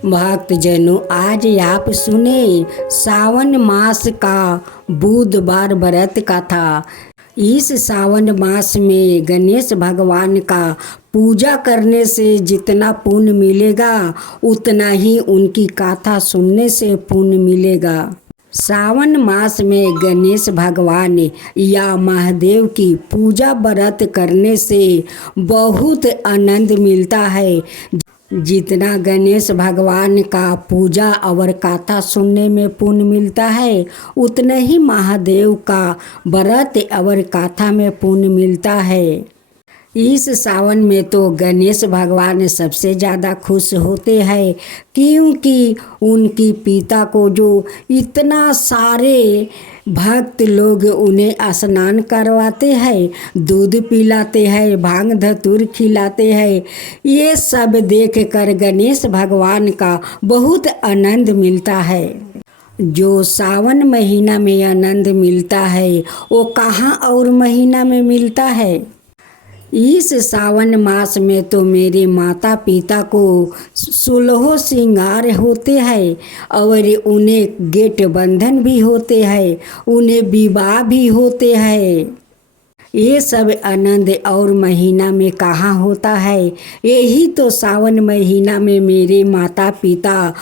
भक्तजनों, आज आप सुने सावन मास का बुधवार व्रत का था। इस सावन मास में गणेश भगवान का पूजा करने से जितना पुण्य मिलेगा उतना ही उनकी कथा सुनने से पुण्य मिलेगा। सावन मास में गणेश भगवान या महादेव की पूजा व्रत करने से बहुत आनंद मिलता है। जितना गणेश भगवान का पूजा और कथा सुनने में पुण्य मिलता है उतना ही महादेव का व्रत और कथा में पुण्य मिलता है। इस सावन में तो गणेश भगवान सबसे ज़्यादा खुश होते हैं, क्योंकि उनकी पिता को जो इतना सारे भक्त लोग उन्हें स्नान करवाते हैं, दूध पिलाते हैं, भांग धतूर खिलाते हैं। ये सब देखकर गणेश भगवान का बहुत आनंद मिलता है। जो सावन महीना में आनंद मिलता है वो कहाँ और महीना में मिलता है। इस सावन मास में तो मेरे माता पिता को 16 श्रृंगार होते हैं और उन्हें गेट बंधन भी होते हैं, उन्हें विवाह भी होते हैं। ये सब आनंद और महीना में कहाँ होता है। यही तो सावन महीना में मेरे माता पिता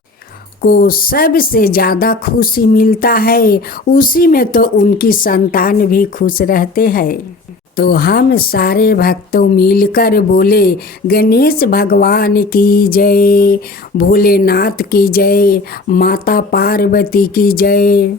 को सबसे ज़्यादा खुशी मिलता है। उसी में तो उनकी संतान भी खुश रहते हैं। तो हम सारे भक्तों मिलकर बोले गणेश भगवान की जय, भोलेनाथ की जय, माता पार्वती की जय।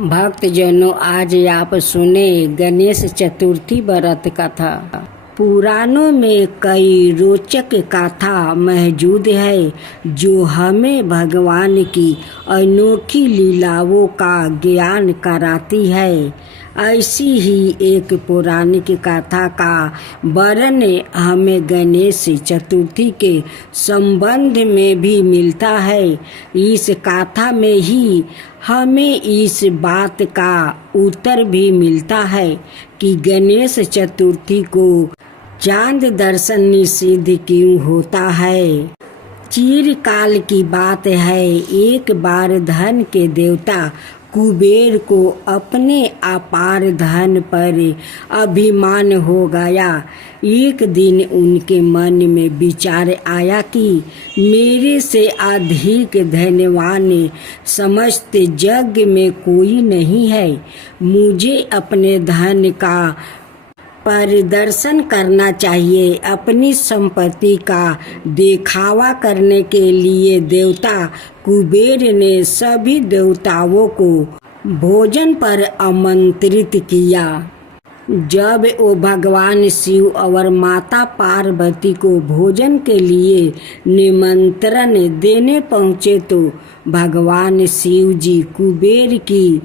भक्तजनों, आज आप सुने गणेश चतुर्थी व्रत कथा। पुराणों में कई रोचक कथा मौजूद है जो हमें भगवान की अनोखी लीलाओं का ज्ञान कराती है। ऐसी ही एक पौराणिक कथा का वर्णन हमें गणेश चतुर्थी के संबंध में भी मिलता है। इस कथा में ही हमें इस बात का उत्तर भी मिलता है कि गणेश चतुर्थी को चांद दर्शन निषिद्ध क्यों होता है। चिरकाल की बात है, एक बार धन के देवता कुबेर को अपने अपार धन पर अभिमान हो गया। एक दिन उनके मन में विचार आया कि मेरे से अधिक धनवान समस्त जग में कोई नहीं है। मुझे अपने धन का प्रदर्शन करना चाहिए। अपनी संपत्ति का दिखावा करने के लिए देवता कुबेर ने सभी देवताओं को भोजन पर आमंत्रित किया। जब वो भगवान शिव और माता पार्वती को भोजन के लिए निमंत्रण देने पहुँचे तो भगवान शिव जी कुबेर की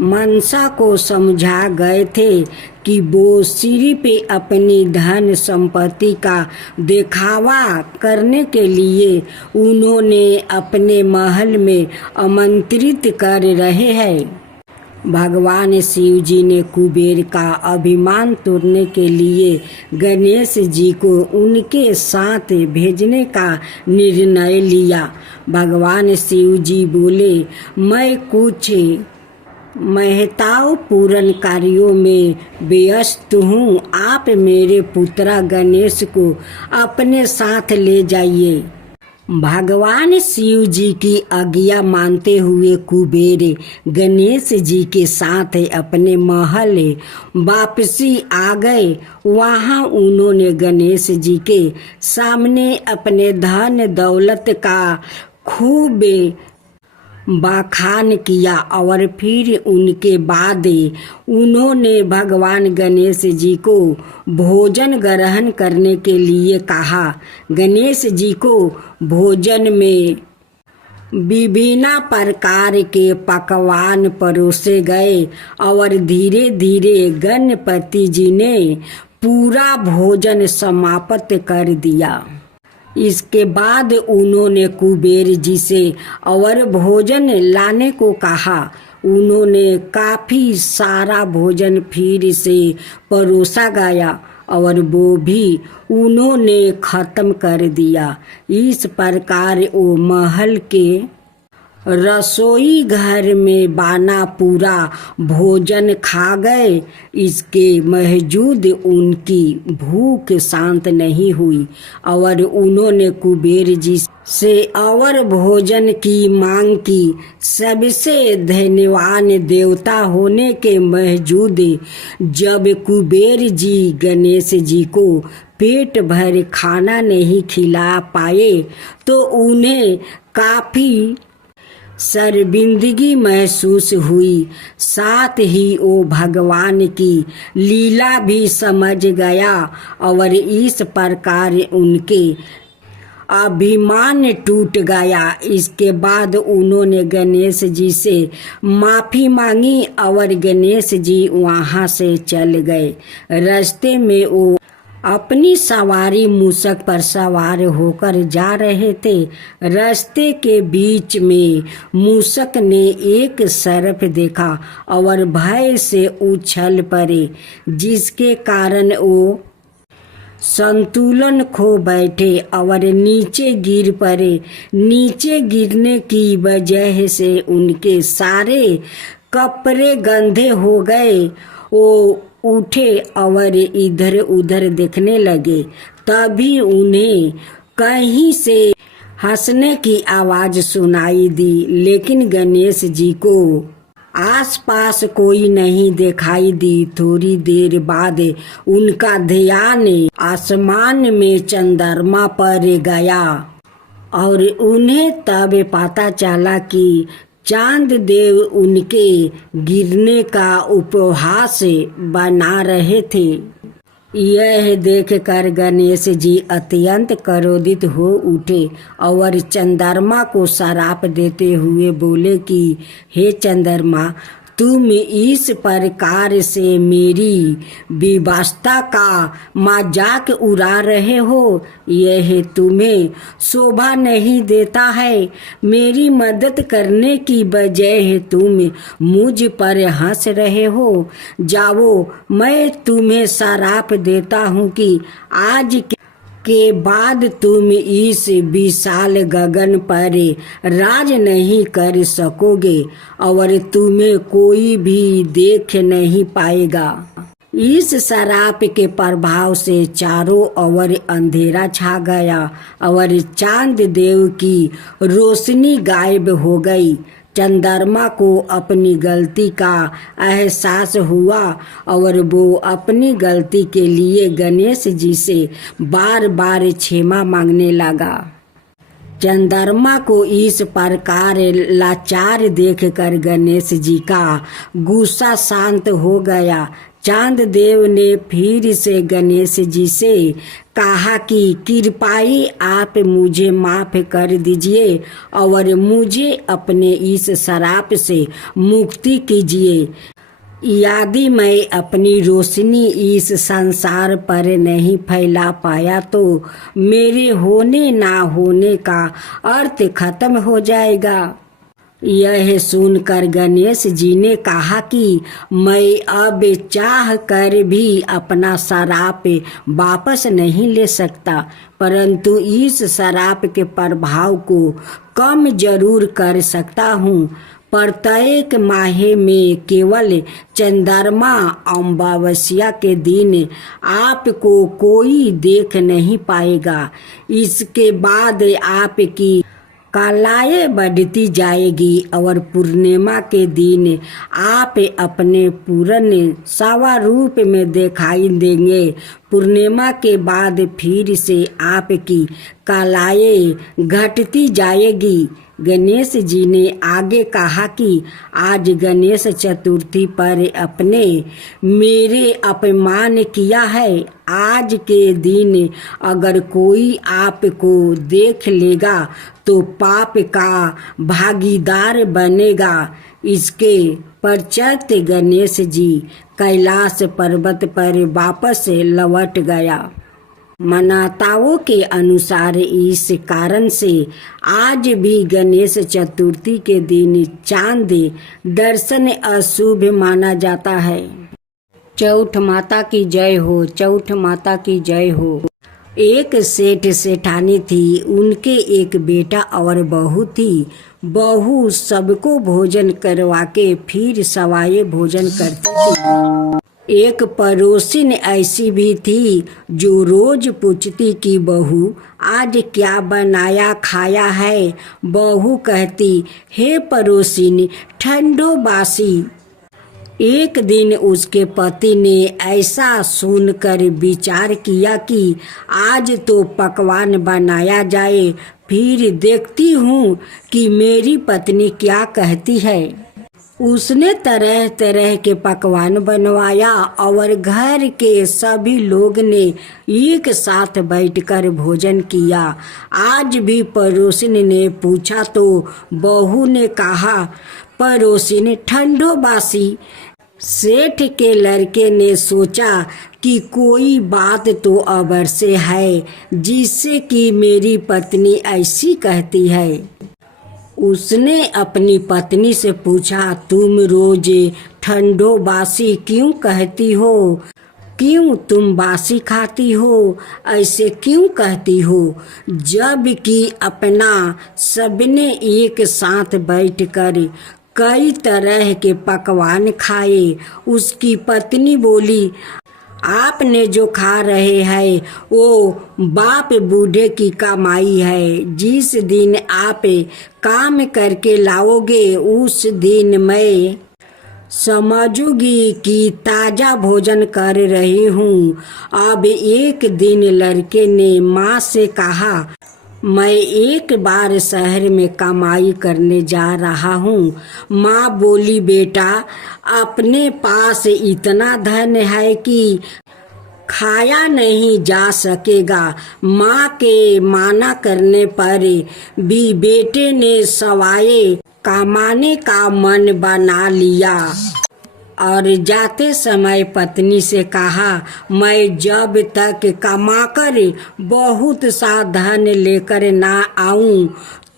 मनसा को समझा गए थे कि वो सिर्फ अपनी धन संपत्ति का दिखावा करने के लिए उन्होंने अपने महल में आमंत्रित कर रहे हैं। भगवान शिव जी ने कुबेर का अभिमान तोड़ने के लिए गणेश जी को उनके साथ भेजने का निर्णय लिया। भगवान शिव जी बोले, मैं कुछ महत्वपूर्ण कार्यों में व्यस्त हूँ, आप मेरे पुत्र गणेश को अपने साथ ले जाइए। भगवान शिव जी की आज्ञा मानते हुए कुबेर गणेश जी के साथ अपने महल वापसी आ गए। वहाँ उन्होंने गणेश जी के सामने अपने धन दौलत का खूब बखान किया और फिर उनके बाद उन्होंने भगवान गणेश जी को भोजन ग्रहण करने के लिए कहा। गणेश जी को भोजन में विभिन्न प्रकार के पकवान परोसे गए और धीरे धीरे गणपति जी ने पूरा भोजन समाप्त कर दिया। इसके बाद उन्होंने कुबेर जी से और भोजन लाने को कहा। उन्होंने काफ़ी सारा भोजन फिर से परोसा गया और वो भी उन्होंने खत्म कर दिया। इस प्रकार वो महल के रसोई घर में बाना पूरा भोजन खा गए। इसके बावजूद उनकी भूख शांत नहीं हुई और उन्होंने कुबेर जी से और भोजन की मांग की। सबसे धन्यवान देवता होने के बावजूद जब कुबेर जी गणेश जी को पेट भर खाना नहीं खिला पाए तो उन्हें काफ़ी शर्मिंदगी महसूस हुई। साथ ही वो भगवान की लीला भी समझ गया और इस प्रकार उनके अभिमान टूट गया। इसके बाद उन्होंने गणेश जी से माफ़ी मांगी और गणेश जी वहाँ से चल गए। रास्ते में वो अपनी सवारी मूषक पर सवार होकर जा रहे थे। रास्ते के बीच में मूषक ने एक सर्प देखा और भय से उछल पड़े, जिसके कारण वो संतुलन खो बैठे और नीचे गिर पड़े। नीचे गिरने की वजह से उनके सारे कपड़े गंदे हो गए। वो उठे और इधर उधर देखने लगे। तभी उन्हें कहीं से हंसने की आवाज़ सुनाई दी, लेकिन गणेश जी को आसपास कोई नहीं दिखाई दी। थोड़ी देर बाद उनका ध्यान आसमान में चंद्रमा पर गया और उन्हें तब पता चला कि चांद देव उनके गिरने का उपहास बना रहे थे। यह देखकर गणेश जी अत्यंत क्रोधित हो उठे और चंद्रमा को श्राप देते हुए बोले कि हे चंद्रमा, तुम इस प्रकार से मेरी व्यवस्था का मजाक उड़ा रहे हो, यह तुम्हें शोभा नहीं देता है। मेरी मदद करने की बजाय तुम मुझ पर हंस रहे हो। जाओ, मैं तुम्हें श्राप देता हूँ कि आज के बाद तुम इस विशाल गगन पर राज नहीं कर सकोगे और तुम्हें कोई भी देख नहीं पाएगा। इस श्राप के प्रभाव से चारों ओर अंधेरा छा गया और चांद देव की रोशनी गायब हो गई। चंद्रमा को अपनी गलती का एहसास हुआ और वो अपनी गलती के लिए गणेश जी से बार बार क्षमा मांगने लगा। चंद्रमा को इस प्रकार लाचार देखकर गणेश जी का गुस्सा शांत हो गया। चांद देव ने फिर से गणेश जी से कहा कि कृपाई आप मुझे माफ़ कर दीजिए और मुझे अपने इस श्राप से मुक्ति कीजिए। यदि मैं अपनी रोशनी इस संसार पर नहीं फैला पाया तो मेरे होने ना होने का अर्थ खत्म हो जाएगा। यह सुनकर गणेश जी ने कहा कि मैं अब चाह कर भी अपना श्राप वापस नहीं ले सकता, परंतु इस श्राप के प्रभाव को कम जरूर कर सकता हूँ। प्रत्येक माह में केवल चंद्रमा अमावस्या के दिन आपको कोई देख नहीं पाएगा। इसके बाद आपकी कलाएं बढ़ती जाएगी और पूर्णिमा के दिन आप अपने पूर्ण स्वरूप में दिखाई देंगे। पूर्णिमा के बाद फिर से आपकी कलाएं घटती जाएगी। गणेश जी ने आगे कहा कि आज गणेश चतुर्थी पर अपने मेरे अपमान किया है। आज के दिन अगर कोई आपको देख लेगा तो पाप का भागीदार बनेगा। इसके पश्चात गणेश जी कैलाश पर्वत पर वापस लौट गया। मान्यताओं के अनुसार इस कारण से आज भी गणेश चतुर्थी के दिन चांद दर्शन अशुभ माना जाता है। चौठ माता की जय हो, चौठ माता की जय हो। एक सेठ सेठानी थी, उनके एक बेटा और बहू थी। बहू सबको भोजन करवा के फिर सवाए भोजन करती थी। एक पड़ोसिन ऐसी भी थी जो रोज पूछती कि बहू आज क्या बनाया खाया है। बहू कहती, हे पड़ोसिन ठंडो बासी। एक दिन उसके पति ने ऐसा सुनकर विचार किया कि आज तो पकवान बनाया जाए, फिर देखती हूँ कि मेरी पत्नी क्या कहती है। उसने तरह तरह के पकवान बनवाया और घर के सभी लोग ने एक साथ बैठकर भोजन किया। आज भी पड़ोसिन ने पूछा तो बहू ने कहा, पड़ोसिन ठंडो बासी। सेठ के लड़के ने सोचा कि कोई बात तो अवश्य है जिससे कि मेरी पत्नी ऐसी कहती है। उसने अपनी पत्नी से पूछा, तुम रोज ठंडो बासी क्यों कहती हो? क्यों तुम बासी खाती हो? ऐसे क्यों कहती हो? जब कि अपना सबने एक साथ बैठकर कई तरह के पकवान खाए। उसकी पत्नी बोली, आपने जो खा रहे हैं वो बाप बूढ़े की कमाई है। जिस दिन आप काम करके लाओगे उस दिन मैं समझूंगी कि ताजा भोजन कर रही हूँ। अब एक दिन लड़के ने माँ से कहा, मैं एक बार शहर में कमाई करने जा रहा हूँ। माँ बोली, बेटा अपने पास इतना धन है कि खाया नहीं जा सकेगा। माँ के माना करने पर भी बेटे ने सवाए कमाने का मन बना लिया और जाते समय पत्नी से कहा, मैं जब तक कमाकर बहुत सा धन लेकर ना आऊं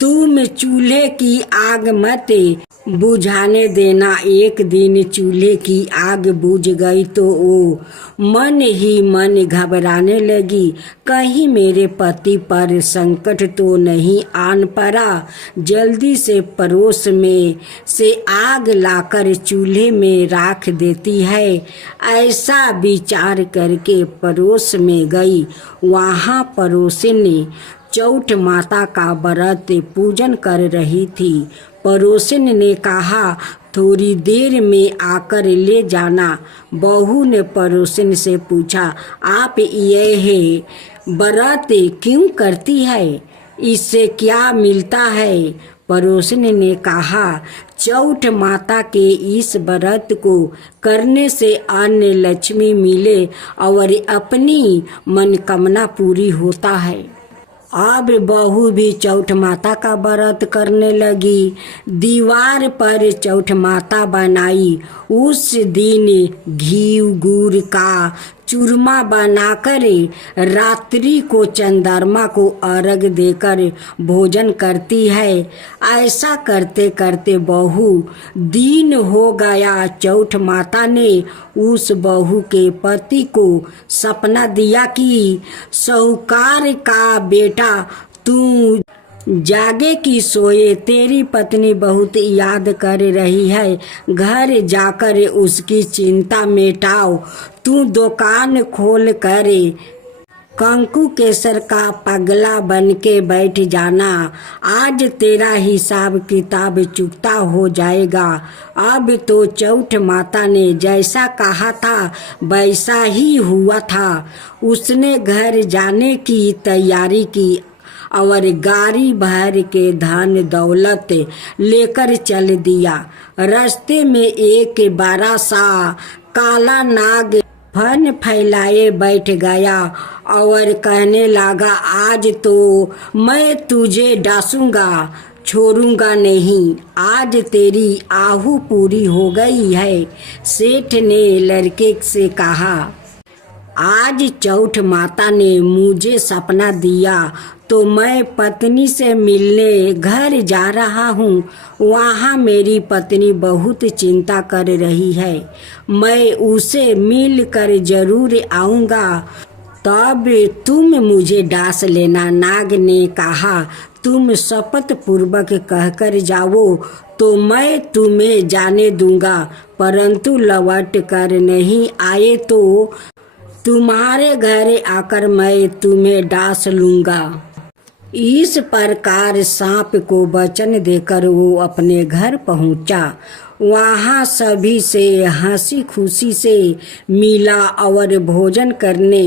तुम चूल्हे की आग मत बुझाने देना। एक दिन चूल्हे की आग बुझ गई तो वो मन ही मन घबराने लगी, कहीं मेरे पति पर संकट तो नहीं आन पड़ा। जल्दी से पड़ोस में से आग लाकर चूल्हे में राख देती है। ऐसा विचार करके पड़ोस में गई। वहाँ पड़ोसिन ने चौठ माता का व्रत पूजन कर रही थी। पड़ोसिन ने कहा, थोड़ी देर में आकर ले जाना। बहू ने पड़ोसिन से पूछा, आप यह व्रत क्यों करती है? इससे क्या मिलता है? पड़ोसिन ने कहा, चौठ माता के इस व्रत को करने से अन्न लक्ष्मी मिले और अपनी मनोकामना पूरी होता है। अब बहू भी चौठ माता का व्रत करने लगी। दीवार पर चौठ माता बनाई। उस दिन घी गुड़ का चूरमा बनाकर रात्रि को चंद्रमा को अर्घ देकर भोजन करती है। ऐसा करते करते बहू दिन हो गया। चौठ माता ने उस बहू के पति को सपना दिया कि साहूकार का बेटा तू जागे कि सोए, तेरी पत्नी बहुत याद कर रही है। घर जाकर उसकी चिंता मिटाओ। तू दुकान खोल कर कंकु केसर का पगला बन के बैठ जाना। आज तेरा हिसाब किताब चुकता हो जाएगा। अब तो चौठ माता ने जैसा कहा था वैसा ही हुआ था। उसने घर जाने की तैयारी की और गाड़ी भर के धन दौलत लेकर चल दिया। रास्ते में एक बड़ा सा काला नाग फन फैलाए बैठ गया और कहने लगा, आज तो मैं तुझे डांसूंगा, छोड़ूंगा नहीं। आज तेरी आहू पूरी हो गई है। सेठ ने लड़के से कहा, आज चौठ माता ने मुझे सपना दिया तो मैं पत्नी से मिलने घर जा रहा हूँ। वहाँ मेरी पत्नी बहुत चिंता कर रही है। मैं उसे मिल कर जरूर आऊँगा। तब तुम मुझे डांस लेना। नाग ने कहा, तुम शपथ पूर्वक कहकर जाओ तो मैं तुम्हें जाने दूंगा, परंतु लौट कर नहीं आए तो तुम्हारे घर आकर मैं तुम्हें डांस लूंगा। इस प्रकार सांप को वचन देकर वो अपने घर पहुंचा। वहाँ सभी से हंसी खुशी से मिला और भोजन करने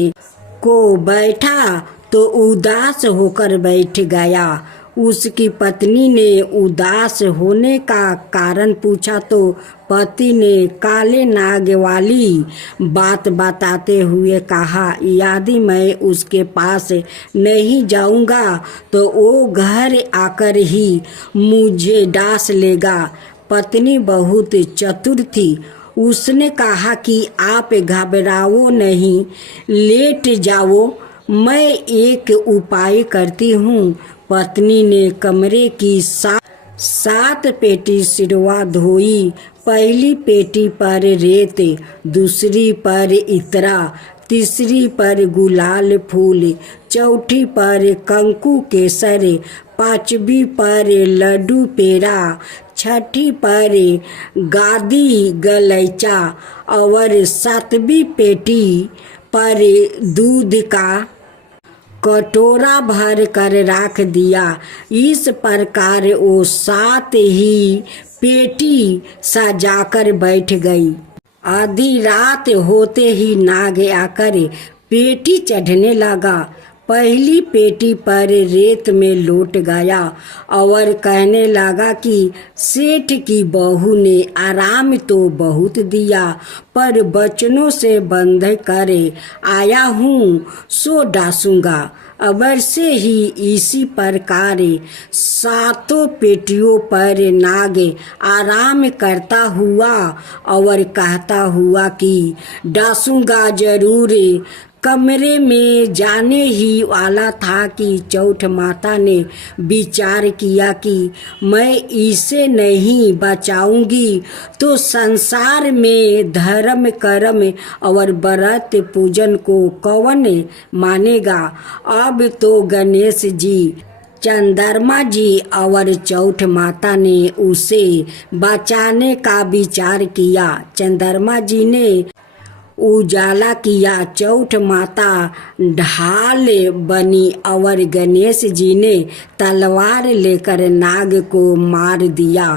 को बैठा तो उदास होकर बैठ गया। उसकी पत्नी ने उदास होने का कारण पूछा तो पति ने काले नाग वाली बात बताते हुए कहा, यदि मैं उसके पास नहीं जाऊंगा तो वो घर आकर ही मुझे डांस लेगा। पत्नी बहुत चतुर थी। उसने कहा कि आप घबराओ नहीं, लेट जाओ, मैं एक उपाय करती हूँ। पत्नी ने कमरे की सात पेटी सिरवा धोई। पहली पेटी पर रेत, दूसरी पर इतरा, तीसरी पर गुलाल फूल, चौथी पर कंकु केसर, पांचवी पर लड्डू पेड़ा, छठी पर गादी गलैचा और सातवीं पेटी पर दूध का कटोरा भर कर रख दिया। इस प्रकार वो सात ही पेटी सजाकर बैठ गई। आधी रात होते ही नाग आकर पेटी चढ़ने लगा। पहली पेटी पर रेत में लौट गया और कहने लगा कि सेठ की बहू ने आराम तो बहुत दिया, पर बचनों से बंध कर आया हूँ सो डासूंगा। अबर से ही इसी प्रकार सातों पेटियों पर नाग आराम करता हुआ और कहता हुआ कि डासूंगा जरूर। कमरे में जाने ही वाला था कि चौठ माता ने विचार किया कि मैं इसे नहीं बचाऊंगी तो संसार में धर्म कर्म और व्रत पूजन को कौन मानेगा। अब तो गणेश जी, चंद्रमा जी और चौठ माता ने उसे बचाने का विचार किया। चंद्रमा जी ने उजाला किया, चौठ माता ढाल बनी और गणेश जी ने तलवार लेकर नाग को मार दिया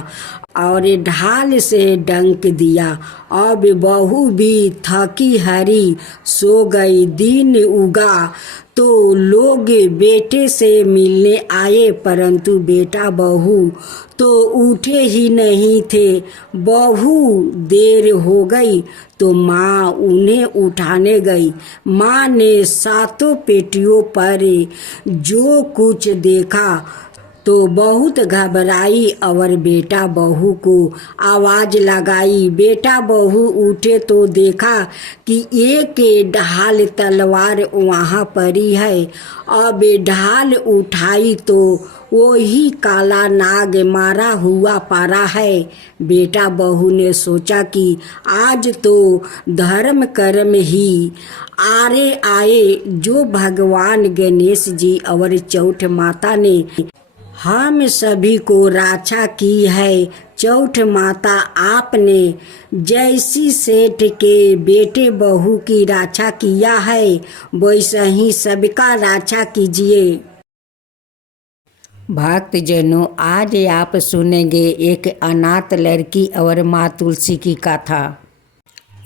और ढाल से डंक दिया। अब बहू भी थकी हारी सो गई। दिन उगा तो लोग बेटे से मिलने आए, परंतु बेटा बहू तो उठे ही नहीं थे। बहू देर हो गई तो माँ उन्हें उठाने गई। माँ ने सातों पेटियों पर जो कुछ देखा तो बहुत घबराई और बेटा बहू को आवाज लगाई। बेटा बहू उठे तो देखा कि एक ढाल तलवार वहाँ पड़ी है। अब ढाल उठाई तो वही काला नाग मारा हुआ पड़ा है। बेटा बहू ने सोचा कि आज तो धर्म कर्म ही आरे आए जो भगवान गणेश जी और चौठ माता ने हम सभी को रक्षा की है। चौठ माता, आपने जैसी सेठ के बेटे बहू की रक्षा किया है वैसा ही सबका रक्षा कीजिए। भक्तजनों, आज आप सुनेंगे एक अनाथ लड़की और माँ तुलसी की कथा।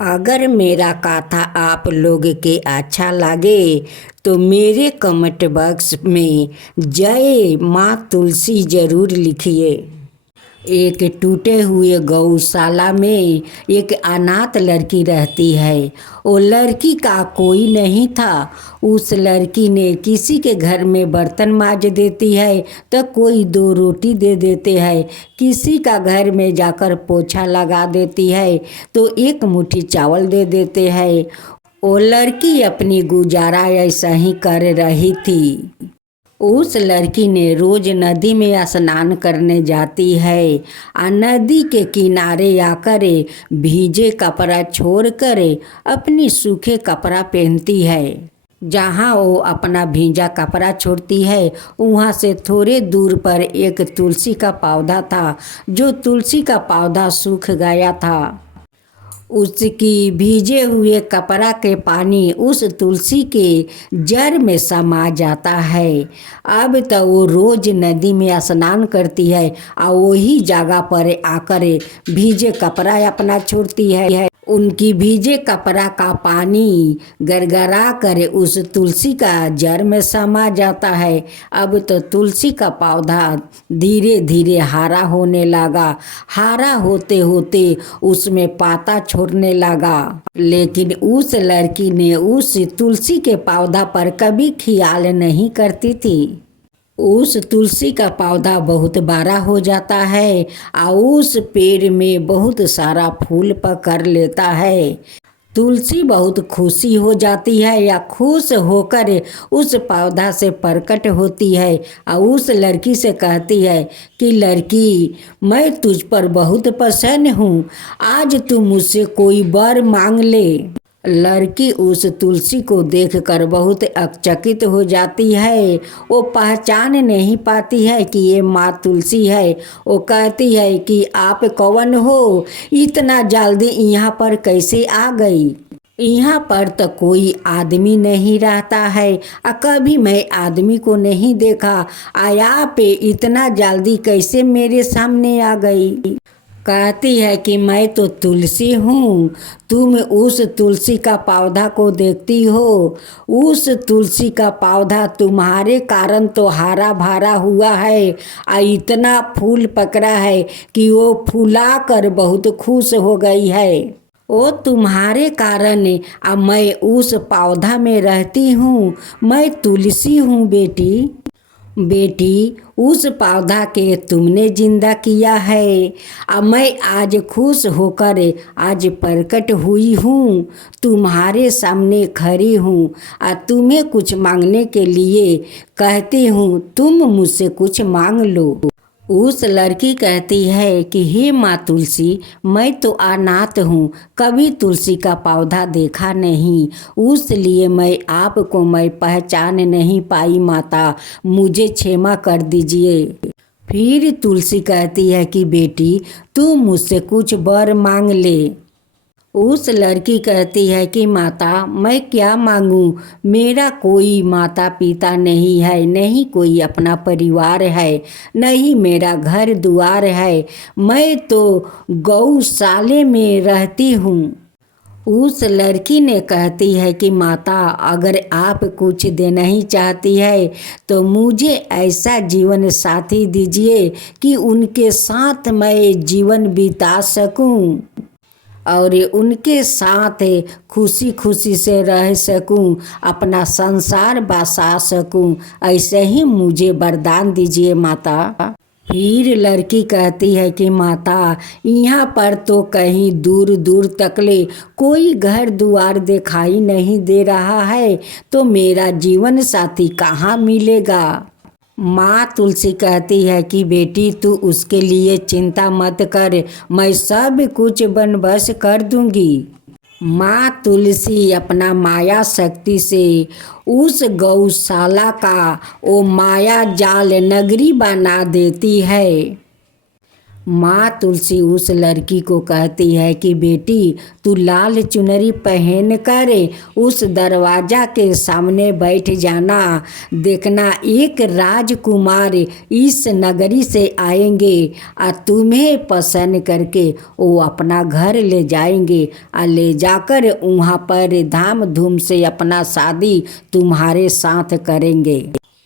अगर मेरा कथा आप लोग के अच्छा लगे तो मेरे कमेंट बॉक्स में जय माँ तुलसी जरूर लिखिए। एक टूटे हुए गौशाला में एक अनाथ लड़की रहती है। वो लड़की का कोई नहीं था। उस लड़की ने किसी के घर में बर्तन मांज देती है तो कोई दो रोटी दे देते हैं, किसी का घर में जाकर पोछा लगा देती है तो एक मुट्ठी चावल दे देते हैं। वो लड़की अपनी गुजारा ऐसा ही कर रही थी। उस लड़की ने रोज नदी में स्नान करने जाती है और नदी के किनारे आकर भीजे कपड़ा छोड़कर अपनी सूखे कपड़ा पहनती है। जहाँ वो अपना भीजा कपड़ा छोड़ती है वहाँ से थोड़े दूर पर एक तुलसी का पौधा था। जो तुलसी का पौधा सूख गया था, उसकी भीजे हुए कपड़ा के पानी उस तुलसी के जड़ में समा जाता है। अब तो वो रोज नदी में स्नान करती है और वही जगह पर आकर भीजे कपड़ा अपना छोड़ती है। उनकी भीजे कपड़ा का पानी गरगरा कर उस तुलसी का जड़ में समा जाता है। अब तो तुलसी का पौधा धीरे धीरे हरा होने लगा। हरा होते होते उसमें पाता छोड़ने लगा। लेकिन उस लड़की ने उस तुलसी के पौधा पर कभी ख्याल नहीं करती थी। उस तुलसी का पौधा बहुत बड़ा हो जाता है और उस पेड़ में बहुत सारा फूल पकड़ लेता है। तुलसी बहुत खुशी हो जाती है या खुश होकर उस पौधा से प्रकट होती है और उस लड़की से कहती है कि लड़की, मैं तुझ पर बहुत प्रसन्न हूँ, आज तू मुझसे कोई वर मांग ले। लड़की उस तुलसी को देखकर बहुत अचकित हो जाती है। वो पहचान नहीं पाती है कि ये माँ तुलसी है। वो कहती है कि आप कौन हो, इतना जल्दी यहाँ पर कैसे आ गई? यहाँ पर तो कोई आदमी नहीं रहता है और कभी मैं आदमी को नहीं देखा। आया पे इतना जल्दी कैसे मेरे सामने आ गई? कहती है कि मैं तो तुलसी हूँ, तुम उस तुलसी का पौधा को देखती हो। उस तुलसी का पौधा तुम्हारे कारण तो हरा भरा हुआ है और इतना फूल पकड़ा है कि वो फूला कर बहुत खुश हो गई है। वो तुम्हारे कारण अब मैं उस पौधा में रहती हूँ। मैं तुलसी हूँ बेटी, उस पौधा के तुमने जिंदा किया है। अब मैं आज खुश होकर आज प्रकट हुई हूँ, तुम्हारे सामने खड़ी हूँ और तुम्हें कुछ मांगने के लिए कहती हूँ, तुम मुझसे कुछ मांग लो। उस लड़की कहती है कि हे माँ तुलसी, मैं तो अनाथ हूँ, कभी तुलसी का पौधा देखा नहीं, उसलिए मैं पहचान नहीं पाई माता, मुझे क्षमा कर दीजिए। फिर तुलसी कहती है कि बेटी, तू मुझसे कुछ वर मांग ले। उस लड़की कहती है कि माता, मैं क्या मांगूं? मेरा कोई माता पिता नहीं है, नहीं कोई अपना परिवार है, नहीं मेरा घर द्वार है, मैं तो गौशाले में रहती हूँ। उस लड़की ने कहती है कि माता, अगर आप कुछ देना ही चाहती है तो मुझे ऐसा जीवन साथी दीजिए कि उनके साथ मैं जीवन बिता सकूं और उनके साथ खुशी खुशी से रह सकूं, अपना संसार बसा सकूं। ऐसे ही मुझे वरदान दीजिए माता। फिर लड़की कहती है कि माता, यहाँ पर तो कहीं दूर दूर तकले कोई घर द्वार दिखाई नहीं दे रहा है, तो मेरा जीवन साथी कहाँ मिलेगा? माँ तुलसी कहती है कि बेटी, तू उसके लिए चिंता मत कर, मैं सब कुछ बंदोबस्त कर दूंगी। माँ तुलसी अपना माया शक्ति से उस गौशाला का वो माया जाल नगरी बना देती है। माँ तुलसी उस लड़की को कहती है कि बेटी, तू लाल चुनरी पहन कर उस दरवाजा के सामने बैठ जाना। देखना एक राजकुमार इस नगरी से आएंगे और तुम्हें पसंद करके वो अपना घर ले जाएंगे और ले जाकर वहाँ पर धाम धूम से अपना शादी तुम्हारे साथ करेंगे।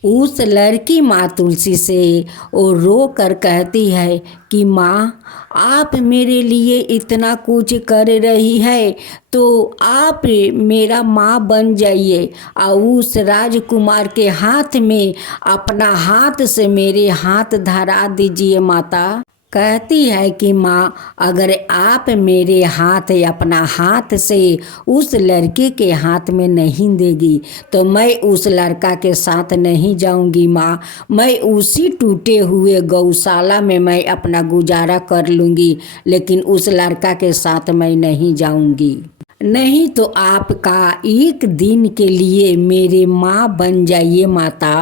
उस लड़की माँ तुलसी से वो रो कर कहती है कि माँ, आप मेरे लिए इतना कुछ कर रही है तो आप मेरा माँ बन जाइए और उस राजकुमार के हाथ में अपना हाथ से मेरे हाथ धरा दीजिए माता। कहती है कि माँ, अगर आप मेरे हाथ अपना हाथ से उस लड़के के हाथ में नहीं देगी तो मैं उस लड़का के साथ नहीं जाऊंगी माँ। मैं उसी टूटे हुए गौशाला में मैं अपना गुजारा कर लूँगी, लेकिन उस लड़का के साथ मैं नहीं जाऊंगी। नहीं तो आपका एक दिन के लिए मेरे माँ बन जाइए माता।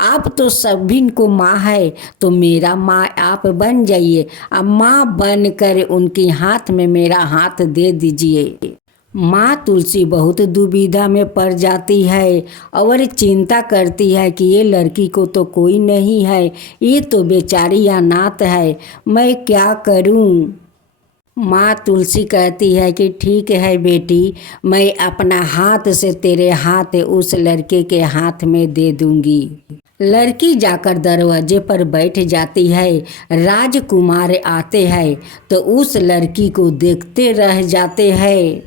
आप तो सभी को माँ है, तो मेरा माँ आप बन जाइए। अब माँ बन कर उनके हाथ में मेरा हाथ दे दीजिए। माँ तुलसी बहुत दुविधा में पड़ जाती है और चिंता करती है कि ये लड़की को तो कोई नहीं है, ये तो बेचारी अनाथ है, मैं क्या करूँ। माँ तुलसी कहती है कि ठीक है बेटी, मैं अपना हाथ से तेरे हाथ उस लड़के के हाथ में दे दूंगी। लड़की जाकर दरवाजे पर बैठ जाती है। राजकुमार आते हैं तो उस लड़की को देखते रह जाते हैं।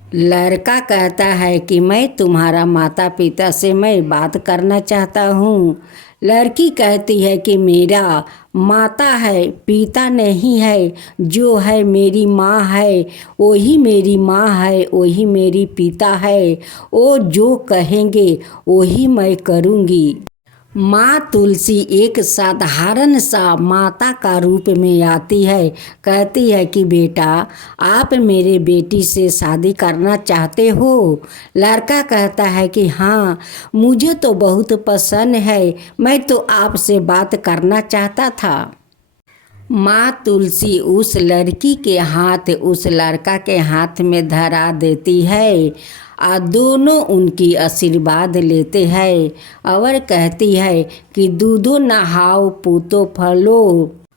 लड़का कहता है कि मैं तुम्हारा माता पिता से मैं बात करना चाहता हूँ। लड़की कहती है कि मेरा माता है, पिता नहीं है, जो है मेरी माँ है, वही मेरी माँ है, वही मेरी पिता है, वो जो कहेंगे वही मैं करूँगी। माँ तुलसी एक साधारण सा माता का रूप में आती है। कहती है कि बेटा, आप मेरे बेटी से शादी करना चाहते हो। लड़का कहता है कि हाँ, मुझे तो बहुत पसंद है, मैं तो आपसे बात करना चाहता था। माँ तुलसी उस लड़की के हाथ उस लड़का के हाथ में धरा देती है और दोनों उनकी आशीर्वाद लेते हैं और कहती है कि दूधो नहाओ पूतो फलो,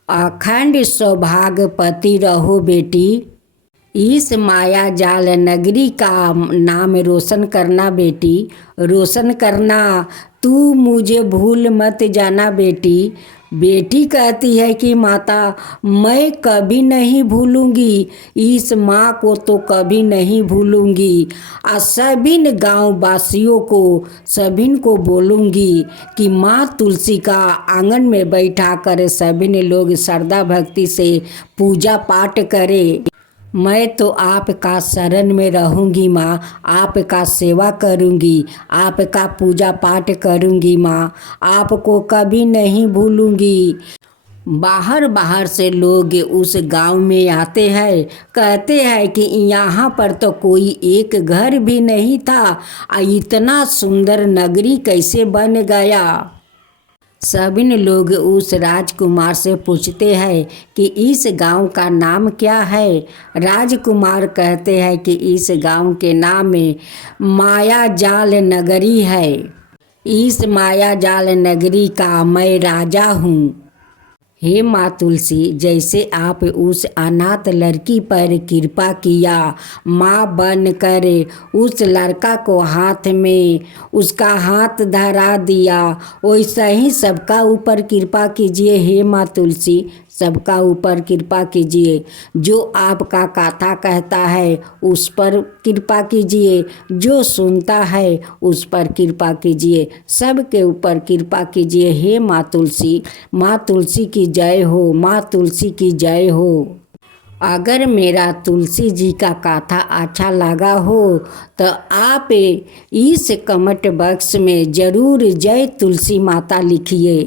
अखंड सौभाग्यवती रहो बेटी। इस माया जाल नगरी का नाम रोशन करना बेटी, रोशन करना। तू मुझे भूल मत जाना बेटी। बेटी कहती है कि माता, मैं कभी नहीं भूलूंगी, इस माँ को तो कभी नहीं भूलूंगी। और सभी गाँव वासियों को सभी को बोलूंगी कि माँ तुलसी का आंगन में बैठा कर सभी लोग श्रद्धा भक्ति से पूजा पाठ करें। मैं तो आपका शरण में रहूँगी माँ, आपका सेवा करूँगी, आपका पूजा पाठ करूँगी माँ, आपको कभी नहीं भूलूँगी। बाहर बाहर से लोग उस गांव में आते हैं। कहते हैं कि यहाँ पर तो कोई एक घर भी नहीं था, इतना सुंदर नगरी कैसे बन गया। सभी लोग उस राजकुमार से पूछते हैं कि इस गांव का नाम क्या है। राजकुमार कहते हैं कि इस गांव के नाम में माया जाल नगरी है। इस माया जाल नगरी का मैं राजा हूँ। हे माँ तुलसी, जैसे आप उस अनाथ लड़की पर कृपा किया, माँ बन कर उस लड़का को हाथ में उसका हाथ धरा दिया, वैसा ही सबका ऊपर कृपा कीजिए। हे माँ तुलसी, सबका ऊपर कृपा कीजिए। जो आपका कथा कहता है उस पर कृपा कीजिए, जो सुनता है उस पर कृपा कीजिए, सबके ऊपर कृपा कीजिए। हे माँ तुलसी, माँ तुलसी की जय हो, माँ तुलसी की जय हो। अगर मेरा तुलसी जी का कथा अच्छा लगा हो तो आप इस कमेंट बॉक्स में ज़रूर जय तुलसी माता लिखिए।